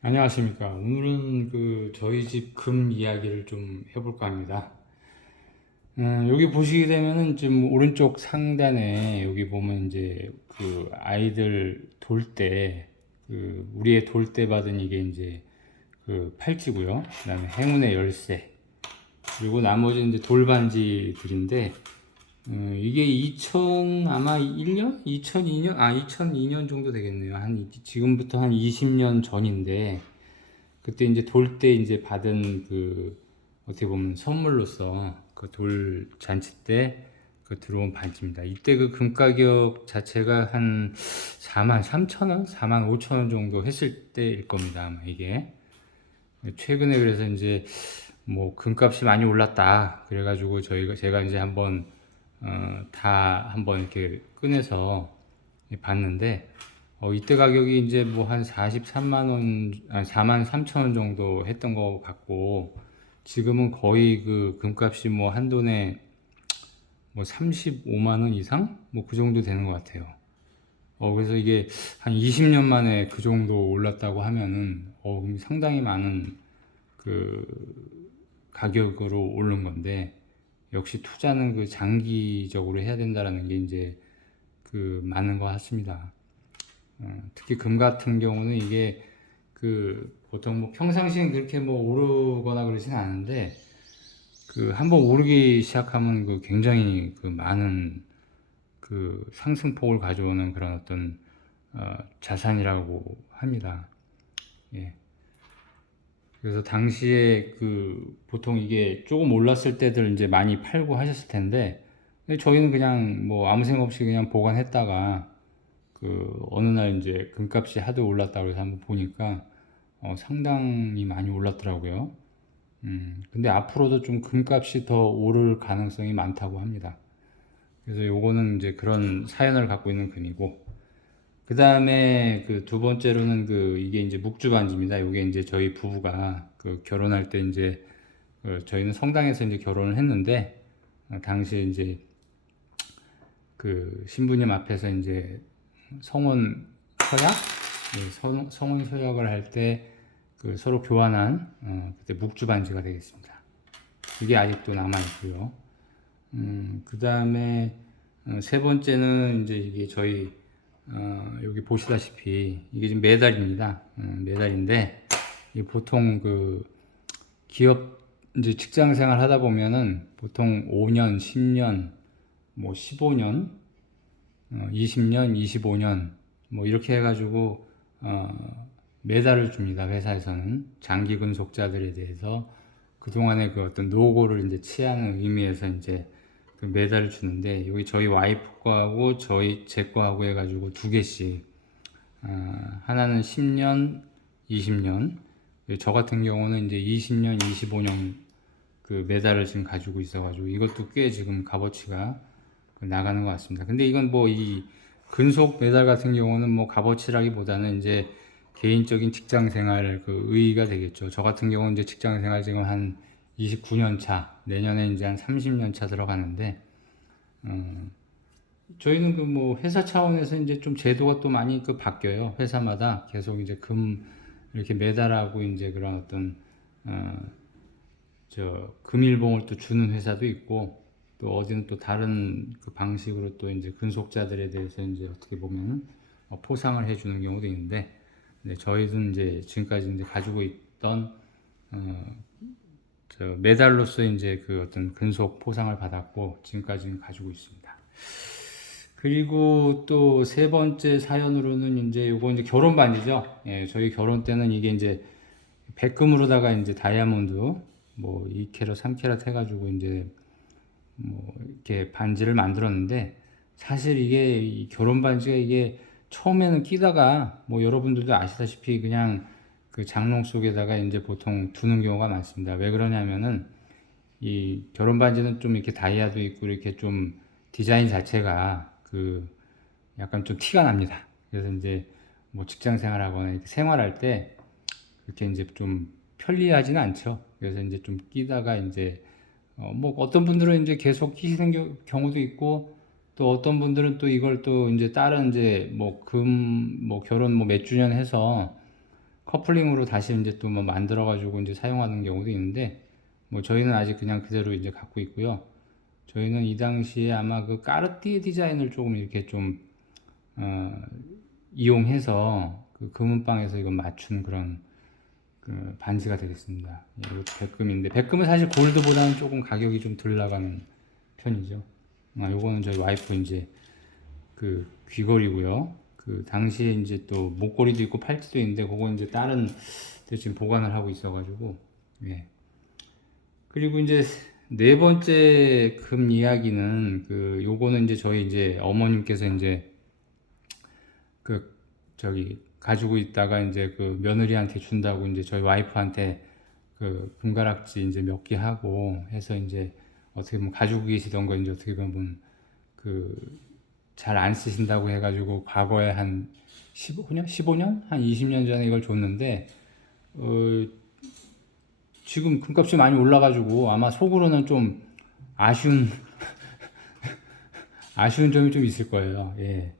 안녕하십니까. 오늘은 그 저희 집 금 이야기를 좀 해볼까 합니다. 음, 여기 보시게 되면은 지금 오른쪽 상단에 여기 보면 이제 그 아이들 돌 때, 그 우리의 돌때 받은 이게 이제 그 팔찌고요. 그다음에 행운의 열쇠. 그리고 나머지 이제 돌반지들인데, 음, 이게 2000 아마 1년? 2002년? 아 2002년 정도 되겠네요. 한 이- 지금부터 한 20년 전인데 그때 이제 돌 때 이제 받은 그 어떻게 보면 선물로서 그 돌 잔치 때 그 들어온 반지입니다. 이때 그 금 가격 자체가 한 4만 3천 원, 4만 5천 원 정도 했을 때일 겁니다. 아마 이게 최근에 그래서 이제 뭐 금값이 많이 올랐다. 그래가지고 저희가 제가 이제 한번 어, 다 한번 이렇게 꺼내서 봤는데 어, 이때 가격이 이제 뭐 한 43만 원, 아, 4만 3천 원 정도 했던 것 같고 지금은 거의 그 금값이 뭐 한 돈에 뭐 35만 원 이상 뭐 그 정도 되는 것 같아요. 어, 그래서 이게 한 20년 만에 그 정도 올랐다고 하면은 어, 상당히 많은 그 가격으로 오른 건데 역시 투자는 그 장기적으로 해야 된다라는 게 이제 그 맞는 것 같습니다. 어, 특히 금 같은 경우는 이게 그 보통 뭐 평상시엔 그렇게 뭐 오르거나 그러진 않은데 그 한번 오르기 시작하면 그 굉장히 그 많은 그 상승폭을 가져오는 그런 어떤 어, 자산이라고 합니다. 예. 그래서 당시에 그 보통 이게 조금 올랐을 때들 이제 많이 팔고 하셨을 텐데 저희는 그냥 뭐 아무 생각 없이 그냥 보관했다가 그 어느 날 이제 금값이 하도 올랐다고 해서 한번 보니까 어 상당히 많이 올랐더라고요. 음, 근데 앞으로도 좀 금값이 더 오를 가능성이 많다고 합니다. 그래서 요거는 이제 그런 사연을 갖고 있는 금이고 그 다음에 그 두 번째로는 그 이게 이제 묵주 반지입니다. 이게 이제 저희 부부가 그 결혼할 때 이제 그 저희는 성당에서 이제 결혼을 했는데 어, 당시에 이제 그 신부님 앞에서 이제 성혼 서약, 네, 성, 성혼 서약을 할 때 그 서로 교환한 어, 그때 묵주 반지가 되겠습니다. 이게 아직도 남아 있고요. 음, 그 다음에 어, 세 번째는 이제 이게 저희 어, 여기 보시다시피 이게 지금 메달입니다. 어, 메달인데 이 보통 그 기업 이제 직장 생활 하다 보면은 보통 5년, 10년, 뭐 15년, 어, 20년, 25년 뭐 이렇게 해가지고 어, 메달을 줍니다. 회사에서는 장기 근속자들에 대해서 그 동안의 그 어떤 노고를 이제 치하는 의미에서 이제 그 메달을 주는데 여기 저희 와이프 거하고 저희 제 거하고 해가지고 두 개씩 어, 하나는 10년, 20년 저 같은 경우는 이제 20년, 25년 그 메달을 지금 가지고 있어가지고 이것도 꽤 지금 값어치가 그 나가는 것 같습니다. 근데 이건 뭐 이 근속 메달 같은 경우는 뭐 값어치라기보다는 이제 개인적인 직장 생활 그 의의가 되겠죠. 저 같은 경우는 이제 직장 생활 지금 한 29년 차, 내년에 이제 한 30년 차 들어가는데, 어, 저희는 그 뭐 회사 차원에서 이제 좀 제도가 또 많이 그 바뀌어요. 회사마다 계속 이제 금 이렇게 매달하고 이제 그런 어떤 어, 저 금일봉을 또 주는 회사도 있고 또 어디는 또 다른 그 방식으로 또 이제 근속자들에 대해서 이제 어떻게 보면은 어, 포상을 해주는 경우도 있는데 네, 저희는 이제 지금까지 이제 가지고 있던 어, 저 메달로서 이제 그 어떤 근속 포상을 받았고 지금까지는 가지고 있습니다. 그리고 또 세 번째 사연으로는 이제 요거 이제 결혼 반지죠. 예, 저희 결혼 때는 이게 이제 백금으로다가 이제 다이아몬드 뭐 2캐럿, 3캐럿 해가지고 이제 뭐 이렇게 반지를 만들었는데 사실 이게 이 결혼 반지가 이게 처음에는 끼다가 뭐 여러분들도 아시다시피 그냥 그 장롱 속에다가 이제 보통 두는 경우가 많습니다. 왜 그러냐면은 이 결혼 반지는 좀 이렇게 다이아도 있고 이렇게 좀 디자인 자체가 그 약간 좀 티가 납니다. 그래서 이제 뭐 직장 생활하거나 이렇게 생활할 때 그렇게 이제 좀 편리하지는 않죠. 그래서 이제 좀 끼다가 이제 어 뭐 어떤 분들은 이제 계속 끼시는 겨- 경우도 있고 또 어떤 분들은 또 이걸 또 이제 다른 이제 뭐 금뭐 결혼 뭐 몇 주년 해서 커플링으로 다시 이제 또 뭐 만들어 가지고 이제 사용하는 경우도 있는데 뭐 저희는 아직 그냥 그대로 이제 갖고 있고요. 저희는 이 당시에 아마 그 까르띠에 디자인을 조금 이렇게 좀 어, 이용해서 그 금은방에서 이거 맞춘 그런 그 반지가 되겠습니다. 예, 이것도 백금인데 백금은 사실 골드보다는 조금 가격이 좀 덜 나가는 편이죠. 아, 요거는 저희 와이프 이제 그 귀걸이고요. 그 당시에 이제 또 목걸이도 있고 팔찌도 있는데 그거 이제 다른 데 지금 보관을 하고 있어가지고 예. 그리고 이제 네 번째 금 이야기는 그 요거는 이제 저희 이제 어머님께서 이제 그 저기 가지고 있다가 이제 그 며느리한테 준다고 이제 저희 와이프한테 그 금가락지 이제 몇 개 하고 해서 이제 어떻게 보면 가지고 계시던 거 이제 어떻게 보면 그 잘 안 쓰신다고 해가지고 과거에 한 15년, 15년, 한 20년 전에 이걸 줬는데 어, 지금 금값이 많이 올라가지고 아마 속으로는 좀 아쉬운 아쉬운 점이 좀 있을 거예요. 예.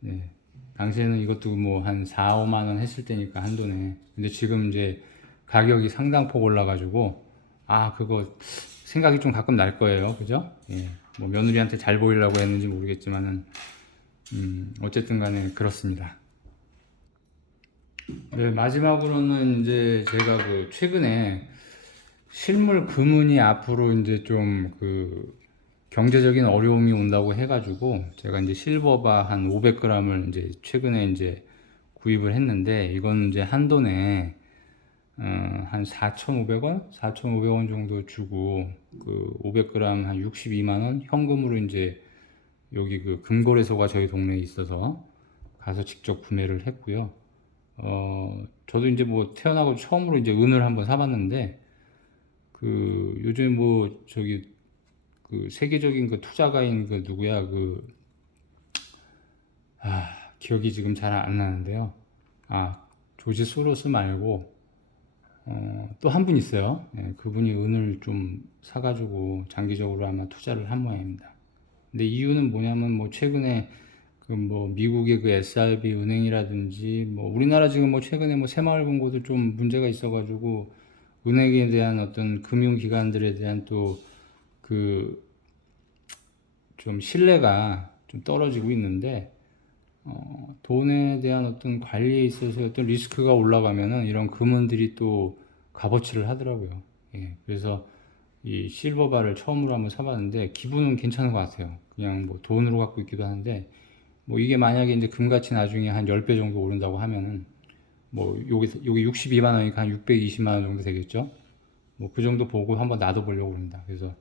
네. 당시에는 이것도 뭐 한 4, 5만 원 했을 때니까 한돈에. 근데 지금 이제 가격이 상당폭 올라가지고 아 그거 생각이 좀 가끔 날 거예요. 그죠? 예. 뭐 며느리한테 잘 보이려고 했는지 모르겠지만은 음, 어쨌든 간에 그렇습니다. 네, 마지막으로는 이제 제가 그 최근에 실물 금은이 앞으로 이제 좀 그 경제적인 어려움이 온다고 해가지고 제가 이제 실버바 한 500g을 이제 최근에 이제 구입을 했는데 이건 이제 한돈에 어, 한 4,500원, 4,500원 정도 주고 그 500g 한 62만 원 현금으로 이제 여기 그 금거래소가 저희 동네에 있어서 가서 직접 구매를 했고요. 어, 저도 이제 뭐 태어나고 처음으로 이제 은을 한번 사봤는데 그 요즘 뭐 저기 그 세계적인 그 투자가인 그 누구야 그 아, 기억이 지금 잘 안 나는데요. 아, 조지 소로스 말고 어, 또 한 분 있어요. 예, 그분이 은을 좀 사가지고 장기적으로 아마 투자를 한 모양입니다. 근데 이유는 뭐냐면 뭐 최근에 그 뭐 미국의 그 SRB 은행이라든지 뭐 우리나라 지금 뭐 최근에 뭐 새마을금고도 좀 문제가 있어가지고 은행에 대한 어떤 금융기관들에 대한 또 그 좀 신뢰가 좀 떨어지고 있는데 어, 돈에 대한 어떤 관리에 있어서 어떤 리스크가 올라가면은 이런 금은들이 또 값어치를 하더라고요. 예, 그래서 이 실버바를 처음으로 한번 사봤는데 기분은 괜찮은 것 같아요. 그냥 뭐 돈으로 갖고 있기도 하는데 뭐 이게 만약에 이제 금가치 나중에 한 10배 정도 오른다고 하면은 뭐 여기 여기 62만 원이니까 한 620만 원 정도 되겠죠. 뭐 그 정도 보고 한번 놔둬 보려고 합니다. 그래서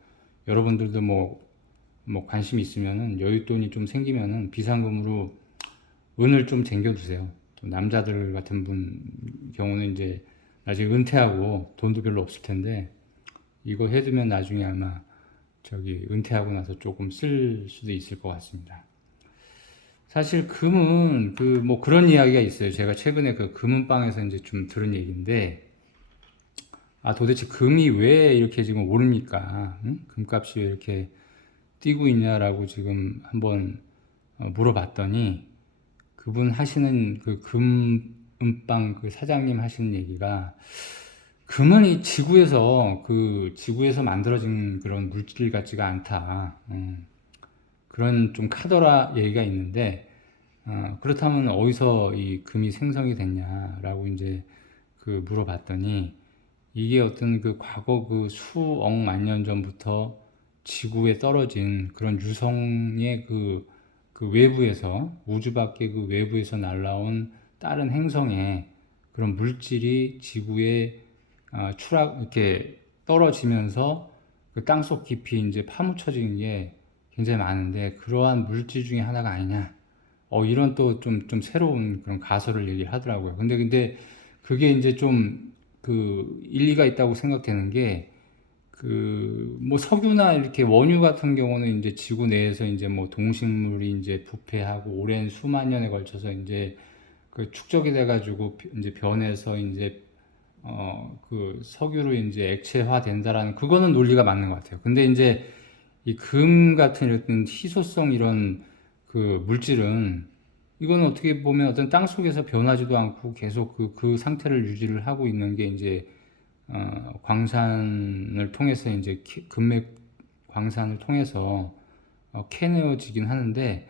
여러분들도 뭐, 뭐 관심 있으면은 여윳돈이 좀 생기면은 비상금으로 은을 좀 쟁겨두세요. 또 남자들 같은 분 경우는 이제 나중에 은퇴하고 돈도 별로 없을 텐데 이거 해두면 나중에 아마 저기 은퇴하고 나서 조금 쓸 수도 있을 것 같습니다. 사실 금은 그 뭐 그런 이야기가 있어요. 제가 최근에 그 금은방에서 이제 좀 들은 얘기인데 아 도대체 금이 왜 이렇게 지금 오릅니까? 응? 금값이 왜 이렇게 뛰고 있냐라고 지금 한번 어, 물어봤더니 그분 하시는 그 금은방 그 사장님 하시는 얘기가 금은 이 지구에서 그 지구에서 만들어진 그런 물질 같지가 않다. 음, 그런 좀 카더라 얘기가 있는데 어, 그렇다면 어디서 이 금이 생성이 됐냐라고 이제 그 물어봤더니 이게 어떤 그 과거 그 수억 만년 전부터 지구에 떨어진 그런 유성의 그, 그 외부에서 우주 밖의 그 외부에서 날라온 다른 행성의 그런 물질이 지구에 어, 추락 이렇게 떨어지면서 그 땅속 깊이 이제 파묻혀지는 게 굉장히 많은데 그러한 물질 중에 하나가 아니냐. 어 이런 또 좀좀 새로운 그런 가설을 얘기를 하더라고요. 근데 근데 그게 이제 좀 그 일리가 있다고 생각되는 게 그 뭐 석유나 이렇게 원유 같은 경우는 이제 지구 내에서 이제 뭐 동식물이 이제 부패하고 오랜 수만 년에 걸쳐서 이제 그 축적이 돼가지고 이제 변해서 이제 어 그 석유로 이제 액체화 된다라는 그거는 논리가 맞는 것 같아요. 근데 이제 이 금 같은 이런 희소성 이런 그 물질은 이거는 어떻게 보면 어떤 땅 속에서 변하지도 않고 계속 그, 그 상태를 유지를 하고 있는 게 이제 어, 광산을 통해서 이제 키- 금맥 광산을 통해서 어, 캐내어지긴 하는데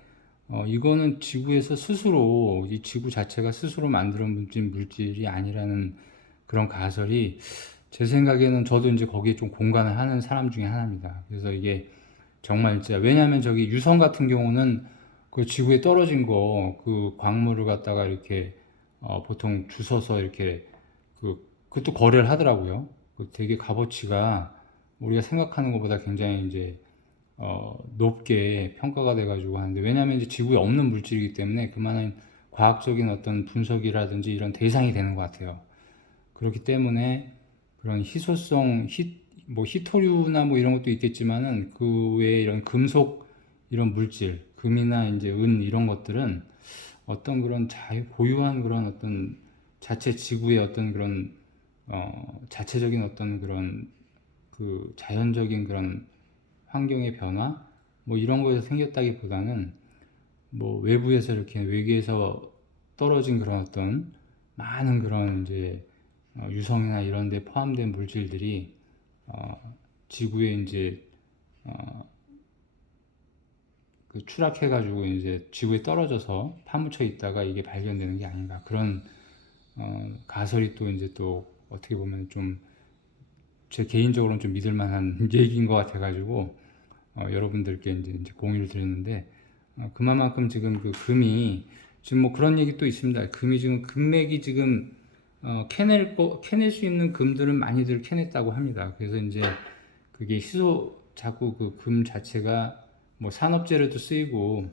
어, 이거는 지구에서 스스로 이 지구 자체가 스스로 만들어진 물질이 아니라는 그런 가설이 제 생각에는 저도 이제 거기에 좀 공감을 하는 사람 중에 하나입니다. 그래서 이게 정말 진짜 왜냐하면 저기 유성 같은 경우는 그 지구에 떨어진 거 그 광물을 갖다가 이렇게 어, 보통 주워서 이렇게 그 그것도 거래를 하더라고요. 그 되게 값어치가 우리가 생각하는 것보다 굉장히 이제 어, 높게 평가가 돼가지고 하는데 왜냐하면 이제 지구에 없는 물질이기 때문에 그만한 과학적인 어떤 분석이라든지 이런 대상이 되는 것 같아요. 그렇기 때문에 그런 희소성 히, 뭐 히토류나 뭐 이런 것도 있겠지만은 그 외에 이런 금속 이런 물질 금이나 이제 은 이런 것들은 어떤 그런 자유 고유한 그런 어떤 자체 지구의 어떤 그런 어 자체적인 어떤 그런 그 자연적인 그런 환경의 변화 뭐 이런 거에서 생겼다기보다는 뭐 외부에서 이렇게 외계에서 떨어진 그런 어떤 많은 그런 이제 어, 유성이나 이런 데 포함된 물질들이 어, 지구에 이제 어, 그 추락해 가지고 이제 지구에 떨어져서 파묻혀 있다가 이게 발견되는 게 아닌가 그런 어, 가설이 또 이제 또 어떻게 보면 좀 제 개인적으로는 좀 믿을 만한 얘기인 것 같아가지고 어, 여러분들께 이제, 이제 공유를 드렸는데 어, 그만큼 지금 그 금이 지금 뭐 그런 얘기 또 있습니다. 금이 지금 금맥이 지금 어, 캐낼 거 캐낼 수 있는 금들은 많이들 캐냈다고 합니다. 그래서 이제 그게 희소 자꾸 그 금 자체가 뭐 산업재료도 쓰이고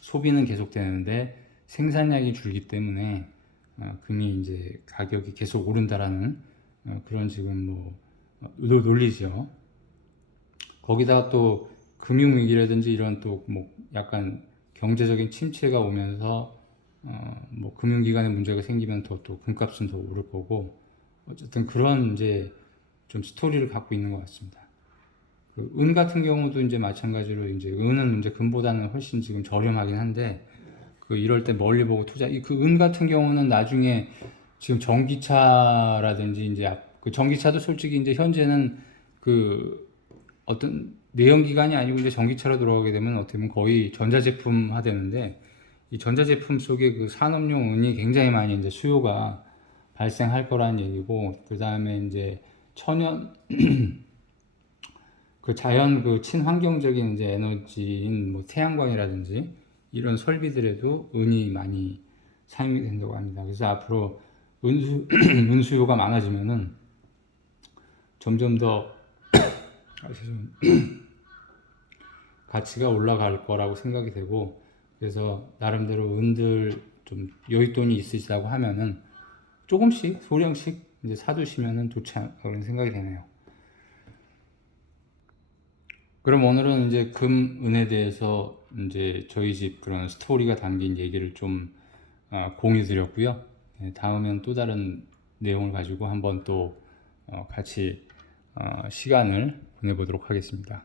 소비는 계속되는데 생산량이 줄기 때문에 어, 금이 이제 가격이 계속 오른다라는 어, 그런 지금 뭐 어, 노- 논리죠. 거기다가 또 금융 위기라든지 이런 또 뭐 약간 경제적인 침체가 오면서 어, 뭐 금융기관에 문제가 생기면 더 또 금값은 더 오를 거고 어쨌든 그런 이제 좀 스토리를 갖고 있는 것 같습니다. 그 은 같은 경우도 이제 마찬가지로 이제 은은 이제 금보다는 훨씬 지금 저렴하긴 한데 그 이럴 때 멀리 보고 투자 이그은 같은 경우는 나중에 지금 전기차라든지 이제 앞- 그 전기차도 솔직히 이제 현재는 그 어떤 내연기관이 아니고 이제 전기차로 돌아가게 되면 어떻게 보면 거의 전자제품 화 되는데 이 전자제품 속에 그 산업용 은이 굉장히 많이 이제 수요가 발생할 거라는 얘기고 그 다음에 이제 천연 그 자연 그 친환경적인 이제 에너지인 뭐 태양광이라든지 이런 설비들에도 은이 많이 사용이 된다고 합니다. 그래서 앞으로 은수 은 수요가 많아지면은 점점 더 아, 가치가 올라갈 거라고 생각이 되고 그래서 나름대로 은들 좀 여윳돈이 있으시다고 하면은 조금씩 소량씩 이제 사두시면은 좋지 않을까 그런 생각이 되네요. 그럼 오늘은 이제 금, 은에 대해서 이제 저희 집 그런 스토리가 담긴 얘기를 좀 어, 공유 드렸고요. 네, 다음엔 또 다른 내용을 가지고 한번 또 어, 같이 어, 시간을 보내보도록 하겠습니다.